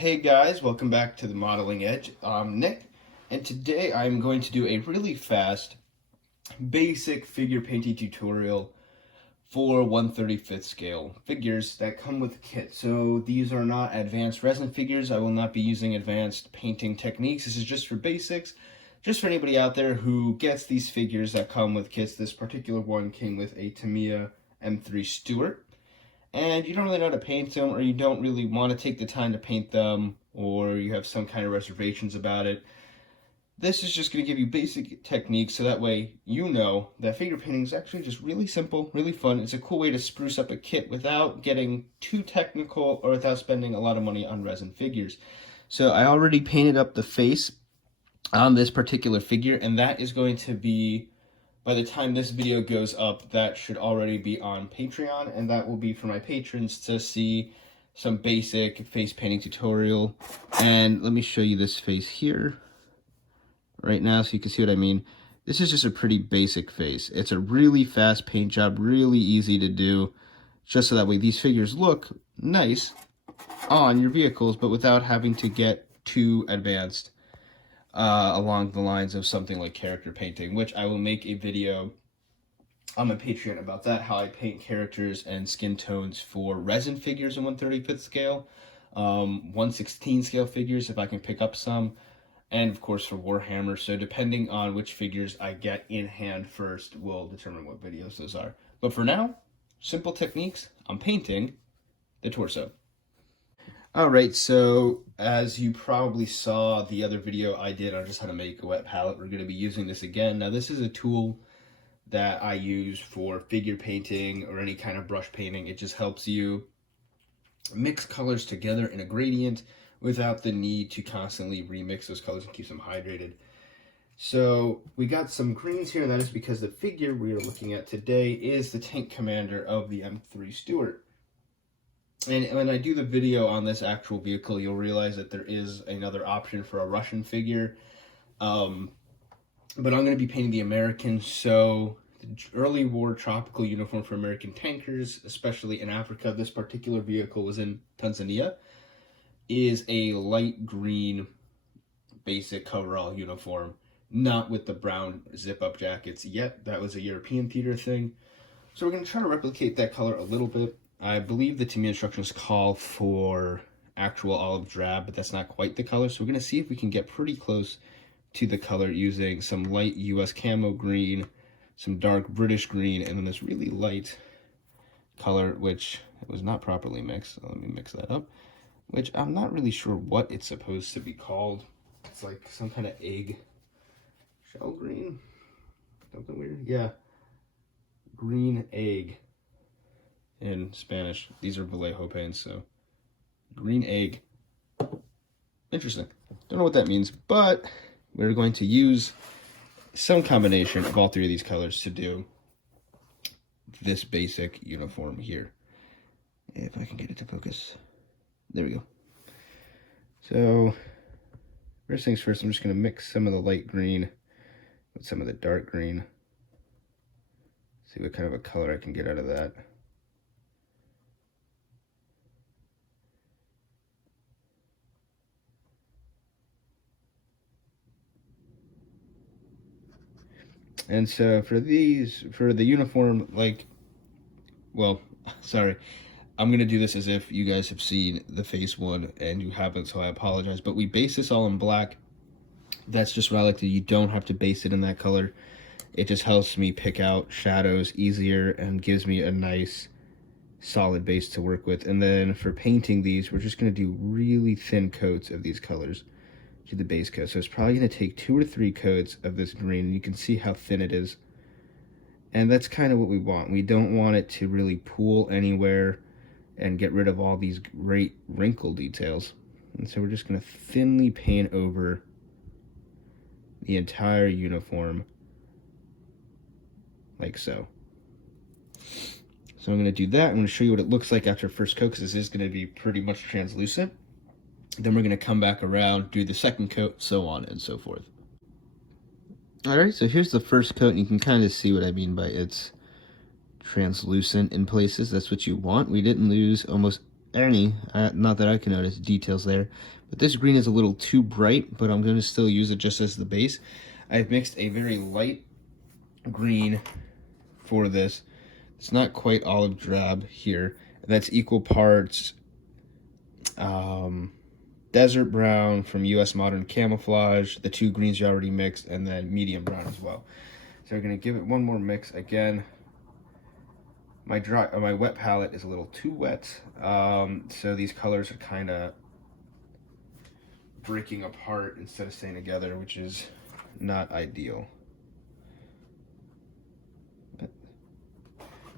Hey guys, welcome back to the Modeling Edge. I'm Nick, and today I'm going to do a really fast, basic figure painting tutorial for 1/35th scale figures that come with a kit. So these are not advanced resin figures. I will not be using advanced painting techniques. This is just for basics, just for anybody out there who gets these figures that come with kits. This particular one came with a Tamiya M3 Stuart. And you don't really know how to paint them, or you don't really want to take the time to paint them, or you have some kind of reservations about it. This is just going to give you basic techniques so that way you know that figure painting is actually just really simple, really fun. It's a cool way to spruce up a kit without getting too technical or without spending a lot of money on resin figures. So I already painted up the face on this particular figure, and that is going to be, by the time this video goes up, that should already be on Patreon, and that will be for my patrons to see some basic face painting tutorial. And let me show you this face here right now so you can see what I mean. This is just a pretty basic face. It's a really fast paint job, really easy to do, just so that way these figures look nice on your vehicles, but without having to get too advanced along the lines of something like character painting, which I will make a video on my Patreon about that, how I paint characters and skin tones for resin figures in 1/35th scale, 1/16 scale figures if I can pick up some, and of course for Warhammer. So depending on which figures I get in hand first will determine what videos those are. But for now, simple techniques on painting the torso. Alright, so as you probably saw the other video I did on just how to make a wet palette, we're going to be using this again. Now this is a tool that I use for figure painting or any kind of brush painting. It just helps you mix colors together in a gradient without the need to constantly remix those colors and keep them hydrated. So we got some greens here, and that is because the figure we are looking at today is the tank commander of the M3 Stuart. And when I do the video on this actual vehicle, you'll realize that there is another option for a Russian figure. But I'm going to be painting the American, so the early war tropical uniform for American tankers, especially in Africa. This particular vehicle was in Tanzania, is a light green basic coverall uniform, not with the brown zip-up jackets yet. That was a European theater thing. So we're going to try to replicate that color a little bit. I believe the Tamiya instructions call for actual olive drab, but that's not quite the color. So we're going to see if we can get pretty close to the color using some light US camo green, some dark British green, and then this really light color, which was not properly mixed. So let me mix that up, which I'm not really sure what it's supposed to be called. It's like some kind of egg shell green, something weird. Yeah, green egg. In Spanish, these are Vallejo paints, so green egg. Interesting. Don't know what that means, but we're going to use some combination of all three of these colors to do this basic uniform here. If I can get it to focus. There we go. So, first things first, I'm just going to mix some of the light green with some of the dark green. See what kind of a color I can get out of that. And so for the uniform, like, well, sorry, I'm going to do this as if you guys have seen the face one and you haven't, so I apologize. But we base this all in black. That's just what I like to do. You don't have to base it in that color. It just helps me pick out shadows easier and gives me a nice solid base to work with. And then for painting these, we're just going to do really thin coats of these colors to the base coat. So it's probably going to take 2 or 3 coats of this green, and you can see how thin it is. And that's kind of what we want. We don't want it to really pool anywhere and get rid of all these great wrinkle details. And so we're just going to thinly paint over the entire uniform like so. So I'm going to do that. I'm going to show you what it looks like after first coat, because this is going to be pretty much translucent. Then we're going to come back around, do the second coat, so on and so forth. Alright, so here's the first coat, and you can kind of see what I mean by it's translucent in places. That's what you want. We didn't lose almost any, not that I can notice, details there. But this green is a little too bright, but I'm going to still use it just as the base. I've mixed a very light green for this. It's not quite olive drab here. That's equal parts desert brown from US Modern Camouflage, the two greens you already mixed, and then medium brown as well. So we're going to give it one more mix. Again, my wet palette is a little too wet, so these colors are kind of breaking apart instead of staying together, which is not ideal.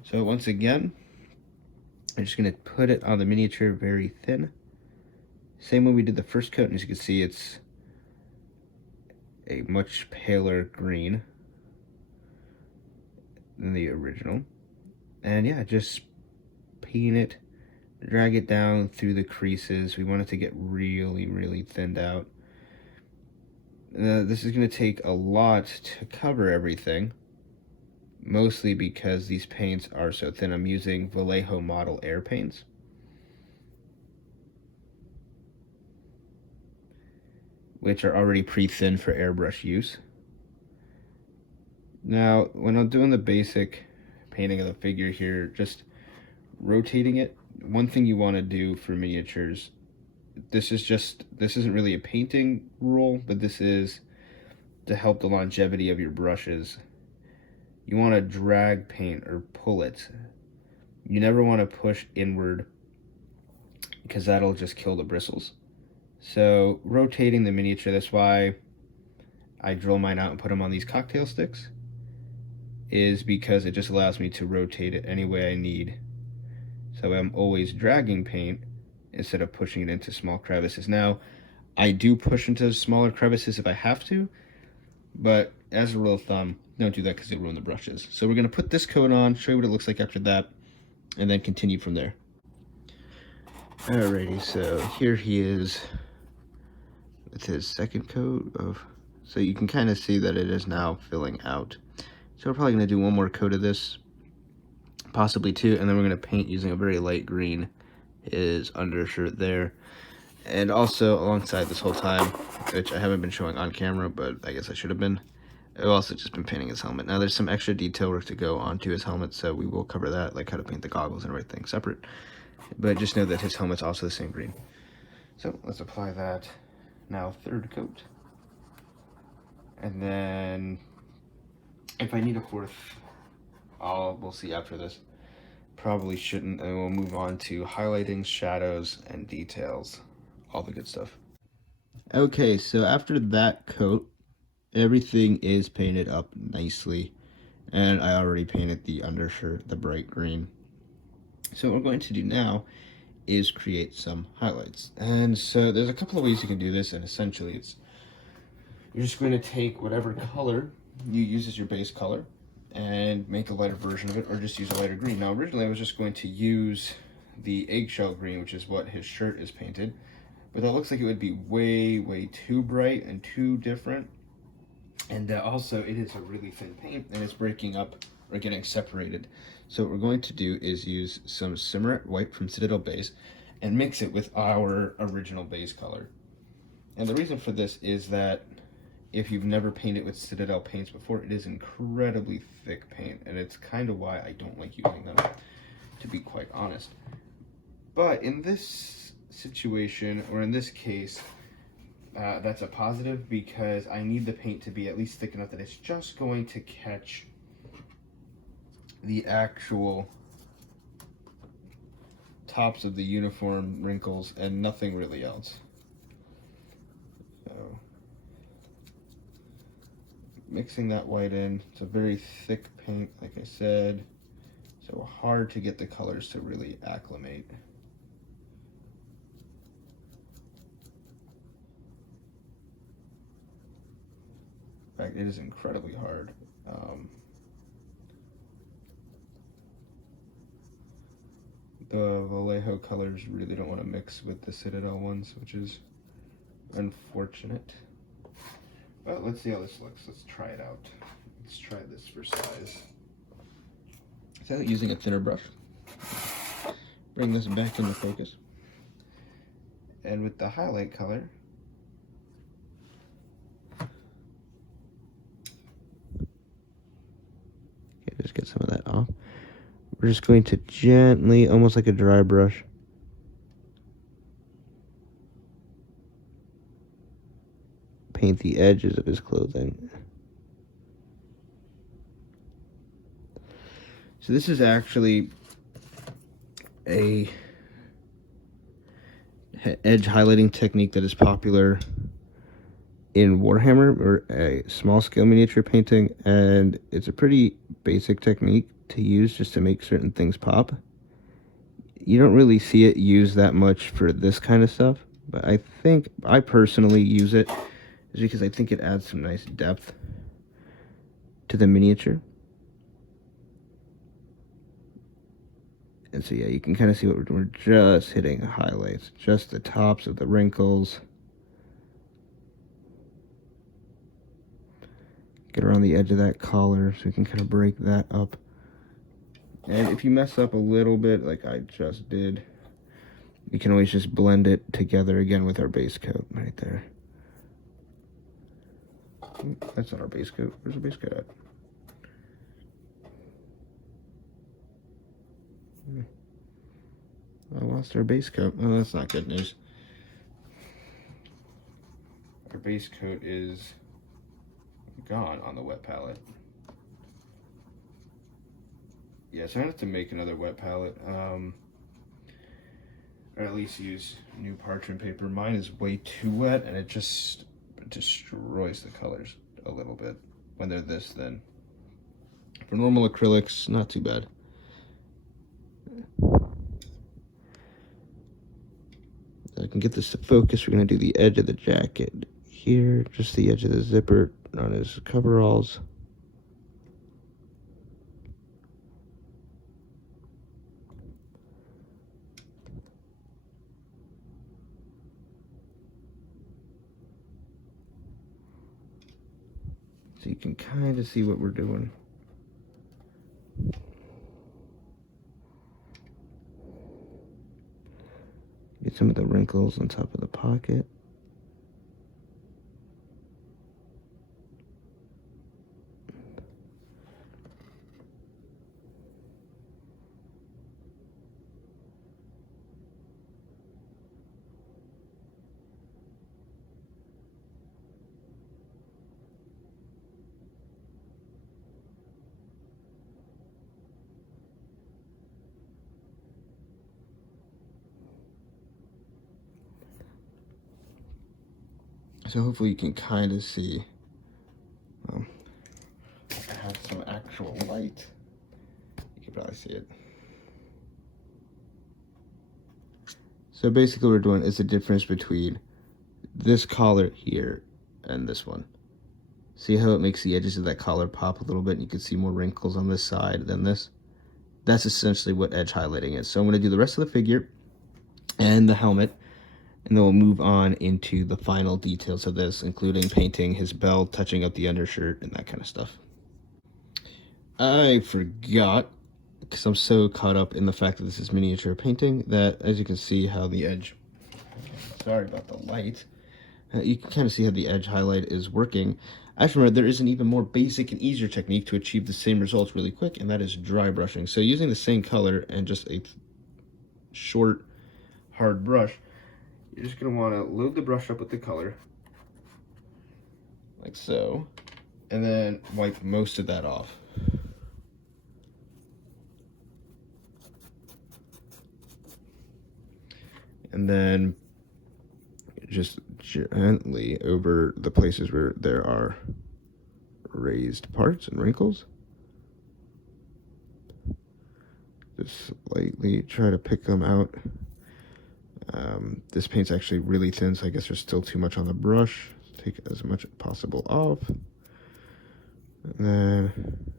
So once again, I'm just going to put it on the miniature very thin. Same way we did the first coat, and as you can see, it's a much paler green than the original. And yeah, just paint it, drag it down through the creases. We want it to get really, really thinned out. This is going to take a lot to cover everything, mostly because these paints are so thin. I'm using Vallejo Model Air paints. Which are already pre-thin for airbrush use. Now, when I'm doing the basic painting of the figure here, just rotating it, one thing you want to do for miniatures, this isn't really a painting rule, but this is to help the longevity of your brushes. You want to drag paint or pull it. You never want to push inward, because that'll just kill the bristles. So rotating the miniature, that's why I drill mine out and put them on these cocktail sticks, is because it just allows me to rotate it any way I need. So I'm always dragging paint instead of pushing it into small crevices. Now, I do push into smaller crevices if I have to, but as a rule of thumb, don't do that because it'll ruin the brushes. So we're going to put this coat on, show you what it looks like after that, and then continue from there. Alrighty, so here he is. It's his second coat of, so you can kind of see that it is now filling out. So we're probably going to do one more coat of this, possibly two, and then we're going to paint using a very light green his undershirt there. And also alongside this whole time, which I haven't been showing on camera, but I guess I should have been, I've also just been painting his helmet. Now there's some extra detail work to go onto his helmet, so we will cover that, like how to paint the goggles and everything separate. But just know that his helmet's also the same green. So let's apply that. Now third coat, and then if I need a fourth, we'll see after this. Probably shouldn't, and we'll move on to highlighting, shadows, and details, all the good stuff. Okay, so after that coat, everything is painted up nicely, and I already painted the undershirt the bright green. So what we're going to do now is create some highlights. And so there's a couple of ways you can do this, and essentially you're just going to take whatever color you use as your base color and make a lighter version of it, or just use a lighter green. Now originally I was just going to use the eggshell green, which is what his shirt is painted, but that looks like it would be way too bright and too different. And also it is a really thin paint, and it's breaking up or getting separated. So what we're going to do is use some Simmerit White from Citadel Base and mix it with our original base color. And the reason for this is that if you've never painted with Citadel paints before, it is incredibly thick paint, and it's kind of why I don't like using them, to be quite honest. But in this situation, or in this case, that's a positive, because I need the paint to be at least thick enough that it's just going to catch the actual tops of the uniform wrinkles and nothing really else. So mixing that white in, it's a very thick paint, like I said, so hard to get the colors to really acclimate. In fact, it is incredibly hard. The Vallejo colors really don't want to mix with the Citadel ones, which is unfortunate. But let's see how this looks. Let's try it out. Let's try this for size. So using a thinner brush, bring this back into focus. And with the highlight color, okay, just get some of that off. We're just going to gently, almost like a dry brush, paint the edges of his clothing. So this is actually a edge highlighting technique that is popular in Warhammer, or a small scale miniature painting, and it's a pretty basic technique to use just to make certain things pop. You don't really see it used that much for this kind of stuff, but I think I personally use it is because I think it adds some nice depth to the miniature. And so yeah, you can kind of see what we're doing. We're just hitting highlights, just the tops of the wrinkles. Get around the edge of that collar so we can kind of break that up. And if you mess up a little bit, like I just did, you can always just blend it together again with our base coat right there. That's not our base coat. Where's the base coat at? I lost our base coat. Oh, that's not good news. our base coat is gone on the wet palette. Yes, I have to make another wet palette, or at least use new parchment paper. Mine is way too wet, and it just destroys the colors a little bit when they're this thin. For normal acrylics, not too bad. I can get this to focus. We're going to do the edge of the jacket here, just the edge of the zipper on his coveralls. So you can kind of see what we're doing. Get some of the wrinkles on top of the pocket. So hopefully you can kind of see. If I had some actual light, You can probably see it. So basically what we're doing is the difference between this collar here and this one. See how it makes the edges of that collar pop a little bit, and you can see more wrinkles on this side than this? That's essentially what edge highlighting is. So I'm going to do the rest of the figure and the helmet, and then we'll move on into the final details of this, including painting his belt, touching up the undershirt, and that kind of stuff. I forgot, because I'm so caught up in the fact that this is miniature painting, that as you can see how the edge, sorry about the light, you can kind of see how the edge highlight is working. Actually, remember, there is an even more basic and easier technique to achieve the same results really quick, and that is dry brushing. So using the same color and just a short, hard brush, you're just going to want to load the brush up with the color, like so, and then wipe most of that off. And then just gently over the places where there are raised parts and wrinkles. Just lightly try to pick them out. This paint's actually really thin, so I guess there's still too much on the brush. Take as much as possible off. And then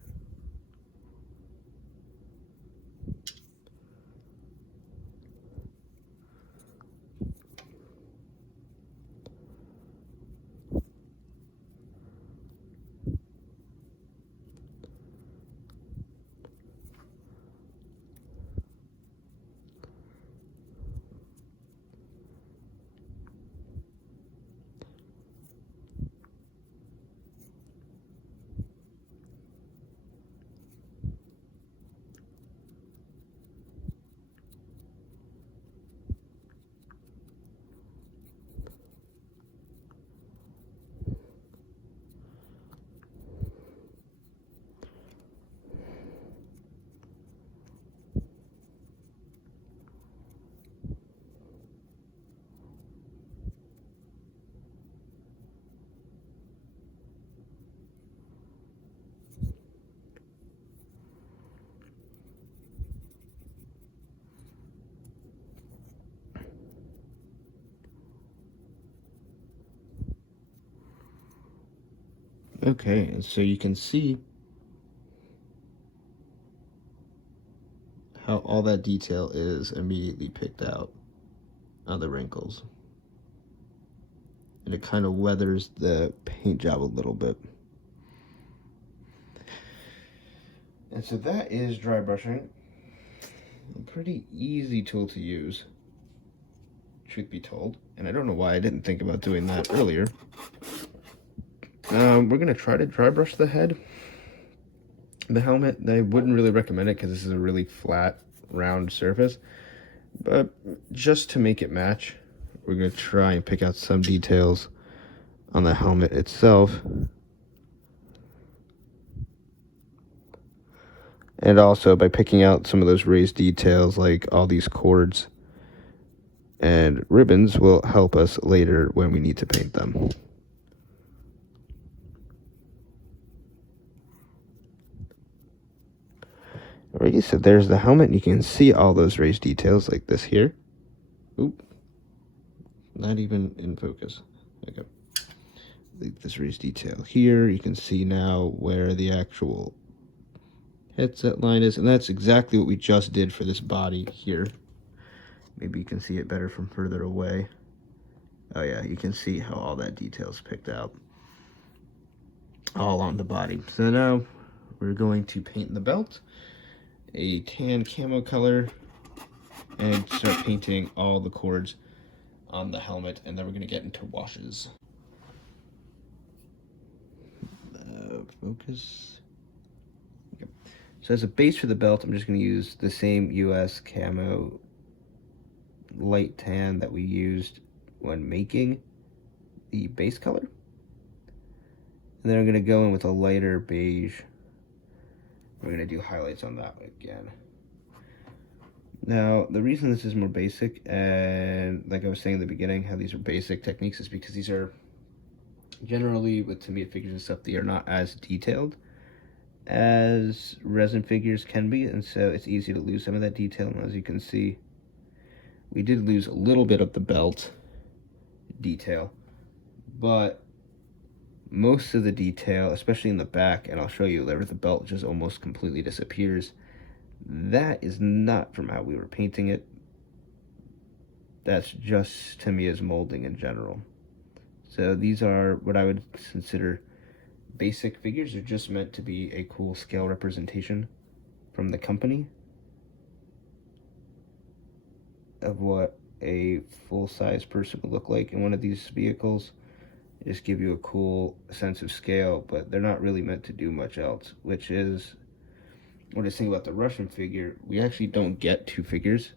Okay, and so you can see how all that detail is immediately picked out on the wrinkles. And it kind of weathers the paint job a little bit. And so that is dry brushing. A pretty easy tool to use, truth be told. And I don't know why I didn't think about doing that earlier. We're going to try to dry brush the head. The helmet, I wouldn't really recommend it because this is a really flat, round surface. But just to make it match, we're going to try and pick out some details on the helmet itself. And also by picking out some of those raised details, like all these cords and ribbons, will help us later when we need to paint them. Alrighty, so there's the helmet. You can see all those raised details like this here. Oop. Not even in focus. Okay. Like this raised detail here. You can see now where the actual headset line is, and that's exactly what we just did for this body here. Maybe you can see it better from further away. Oh yeah, you can see how all that detail's picked out all on the body. So now we're going to paint the belt a tan camo color and start painting all the cords on the helmet, and then we're going to get into washes. Focus. Okay. So as a base for the belt, I'm just going to use the same US camo light tan that we used when making the base color. And then I'm going to go in with a lighter beige. We're going to do highlights on that again. Now, the reason this is more basic, and like I was saying in the beginning, how these are basic techniques, is because these are generally, with Tamiya figures and stuff, they are not as detailed as resin figures can be, and so it's easy to lose some of that detail. And as you can see, we did lose a little bit of the belt detail, but most of the detail, especially in the back, and I'll show you later, the belt just almost completely disappears. That is not from how we were painting it. That's just Tamiya's molding in general. So these are what I would consider basic figures. They're just meant to be a cool scale representation from the company of what a full-size person would look like in one of these vehicles. They just give you a cool sense of scale, but they're not really meant to do much else, which is what I think about the Russian figure. We actually don't get two figures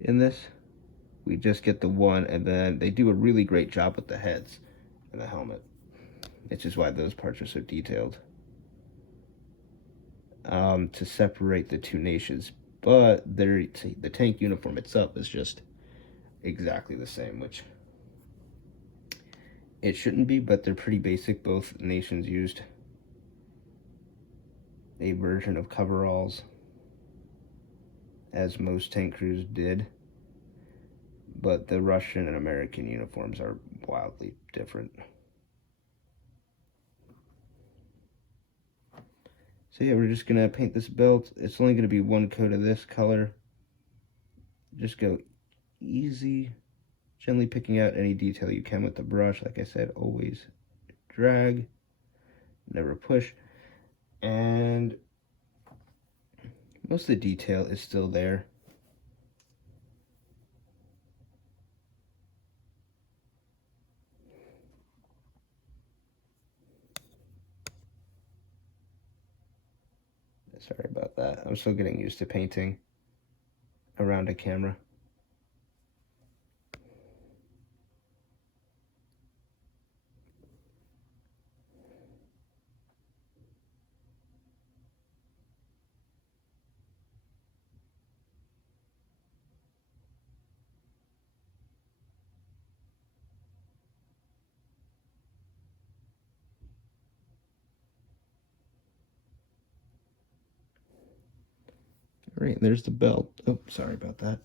in this. We just get the one, and then they do a really great job with the heads and the helmet. It's just why those parts are so detailed, to separate the two nations. But the tank uniform itself is just exactly the same, which it shouldn't be, but they're pretty basic. Both nations used a version of coveralls, as most tank crews did, but the Russian and American uniforms are wildly different. So yeah, we're just gonna paint this belt. It's only gonna be one coat of this color. Just go easy, gently picking out any detail you can with the brush. Like I said, always drag, never push. And most of the detail is still there. Sorry about that. I'm still getting used to painting around a camera. All right, there's the belt. Oh, sorry about that.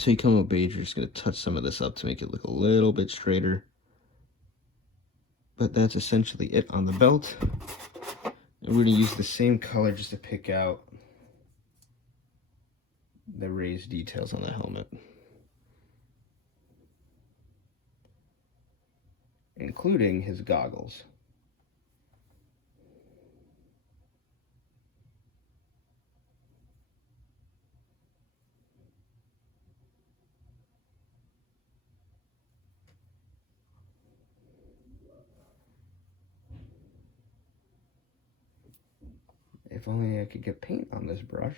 So you come with beige, you're just going to touch some of this up to make it look a little bit straighter. But that's essentially it on the belt. And we're going to use the same color just to pick out the raised details on the helmet, including his goggles. If only I could get paint on this brush.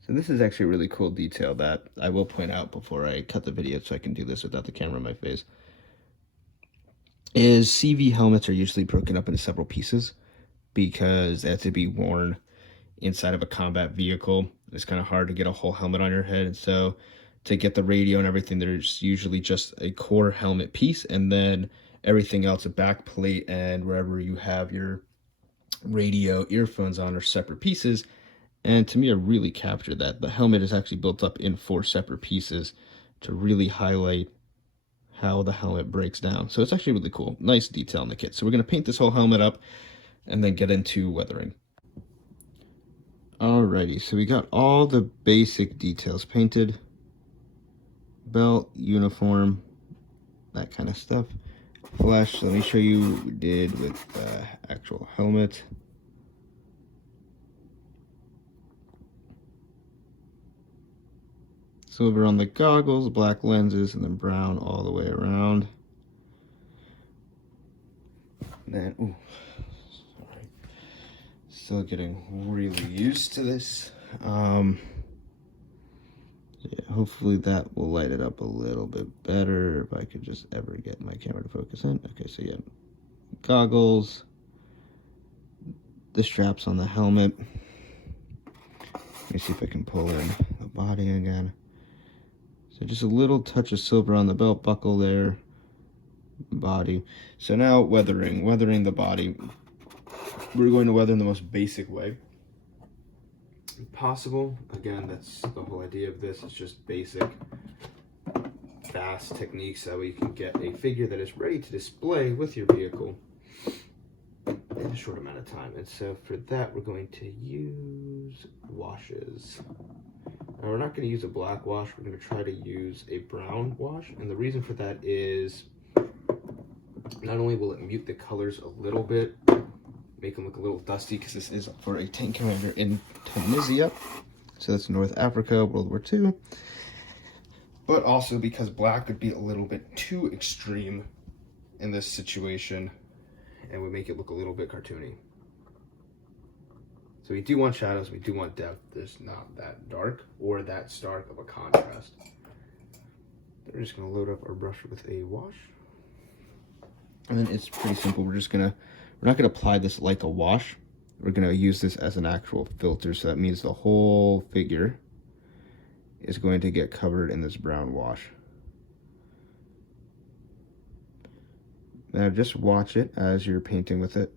So this is actually a really cool detail that I will point out before I cut the video so I can do this without the camera in my face. Is CV helmets are usually broken up into several pieces because they have to be worn inside of a combat vehicle. It's kind of hard to get a whole helmet on your head, and so to get the radio and everything, there's usually just a core helmet piece, and then everything else, a back plate and wherever you have your radio earphones on, are separate pieces. And to me, I really captured that. The helmet is actually built up in 4 separate pieces to really highlight how the helmet breaks down. So it's actually really cool. Nice detail in the kit. So we're going to paint this whole helmet up and then get into weathering. Alrighty, so we got all the basic details painted. Belt, uniform, that kind of stuff. Flesh, let me show you what we did with the actual helmet. Silver on the goggles, black lenses, and then brown all the way around. And then, ooh, sorry. Still getting really used to this. Yeah, hopefully that will light it up a little bit better if I could just ever get my camera to focus in. Okay, so yeah, goggles, the straps on the helmet. Let me see if I can pull in the body again. So just a little touch of silver on the belt buckle there, body. So now weathering the body. We're going to weather in the most basic way possible. Again, that's the whole idea of this. It's just basic, fast techniques so you can get a figure that is ready to display with your vehicle in a short amount of time. And so for that, we're going to use washes. Now, we're not going to use a black wash. We're going to try to use a brown wash. And the reason for that is not only will it mute the colors a little bit, make them look a little dusty, because this is for a tank commander in Tunisia. So that's North Africa, World War II. But also because black would be a little bit too extreme in this situation and would make it look a little bit cartoony. So we do want shadows, we do want depth. There's not that dark or that stark of a contrast. We're just gonna load up our brush with a wash. And then it's pretty simple. We're not gonna apply this like a wash. We're gonna use this as an actual filter. So that means the whole figure is going to get covered in this brown wash. Now just watch it as you're painting with it,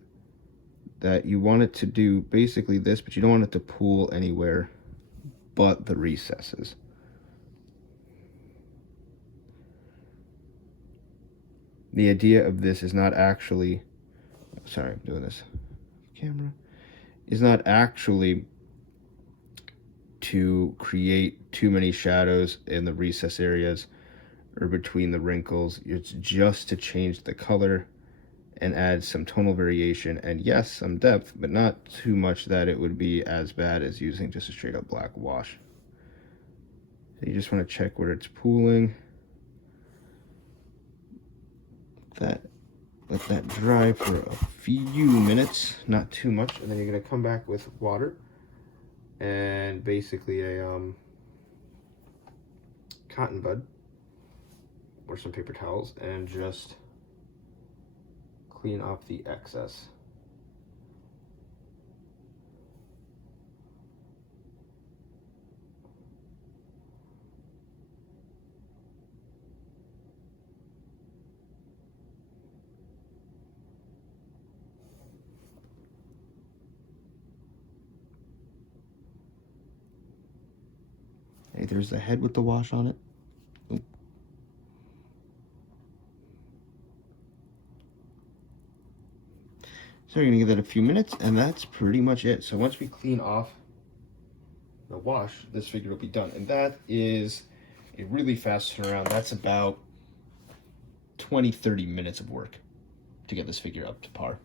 that you want it to do basically this, but you don't want it to pool anywhere but the recesses. The idea of this is not actually, sorry, I'm doing this camera, is not actually to create too many shadows in the recess areas. or between the wrinkles. It's just to change the color and add some tonal variation, and yes, some depth, but not too much that it would be as bad as using just a straight up black wash. So you just want to check where it's pooling. Let that dry for a few minutes, not too much, and then you're going to come back with water and basically a cotton bud or some paper towels, and just clean off the excess. Hey, there's the head with the wash on it. Ooh. So you're gonna give that a few minutes, and that's pretty much it. So once we clean off the wash, this figure will be done. And that is a really fast turnaround. That's about 20-30 minutes of work to get this figure up to par.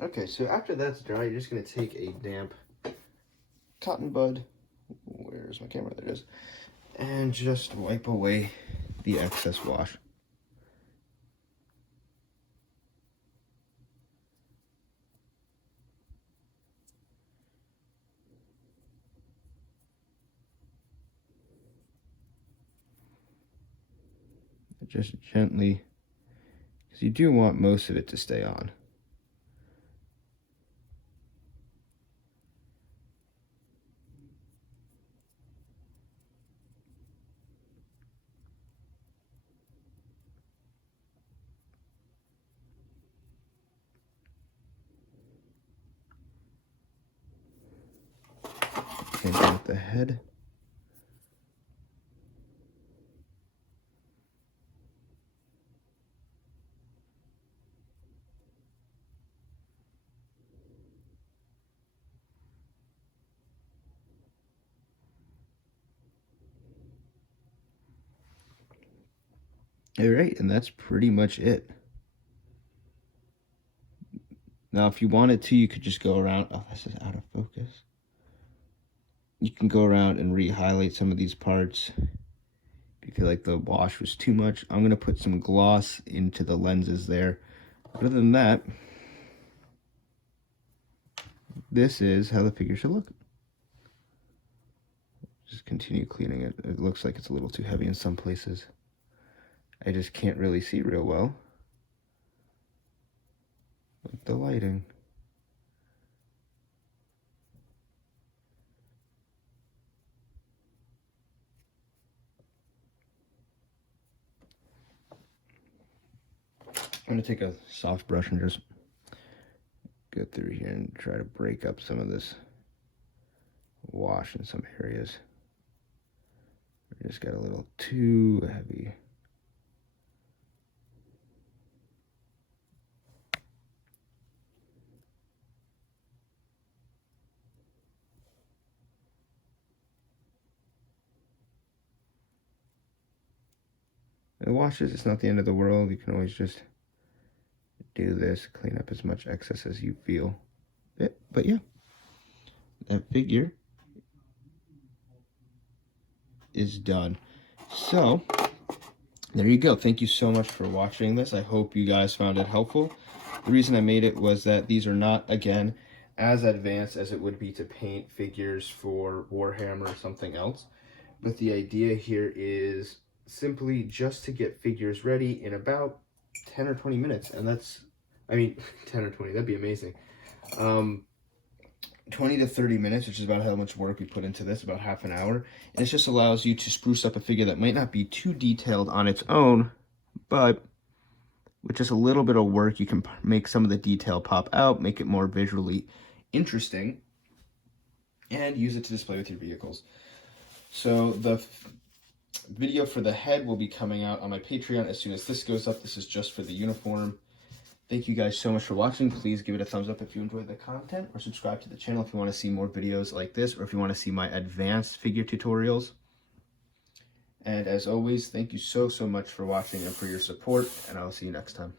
Okay, so after that's dry, you're just gonna take a damp cotton bud. Where's my camera? There it is. And just wipe away the excess wash. Just gently, because you do want most of it to stay on. Same thing with the head. All right, and that's pretty much it. Now, if you wanted to, you could just go around. Oh, this is out of focus. You can go around and re-highlight some of these parts if you feel like the wash was too much. I'm going to put some gloss into the lenses there. Other than that, this is how the figure should look. Just continue cleaning it. It looks like it's a little too heavy in some places. I just can't really see real well with the lighting. I'm going to take a soft brush and just go through here and try to break up some of this wash in some areas. We just got a little too heavy. The washes, it's not the end of the world. You can always just do this, clean up as much excess as you feel it. But yeah, that figure is done. So there you go. Thank you so much for watching this. I hope you guys found it helpful. The reason I made it was that these are not, again, as advanced as it would be to paint figures for Warhammer or something else. But the idea here is simply just to get figures ready in about 10 or 20 minutes. And that's, I mean, 10 or 20, that'd be amazing. 20 to 30 minutes, which is about how much work we put into this, about half an hour. And it just allows you to spruce up a figure that might not be too detailed on its own, but with just a little bit of work, you can make some of the detail pop out, make it more visually interesting, and use it to display with your vehicles. So the video for the head will be coming out on my Patreon as soon as this goes up. This is just for the uniform. Thank you guys so much for watching. Please give it a thumbs up if you enjoyed the content, or subscribe to the channel if you want to see more videos like this, or if you want to see my advanced figure tutorials. And as always, thank you so much for watching and for your support, and I'll see you next time.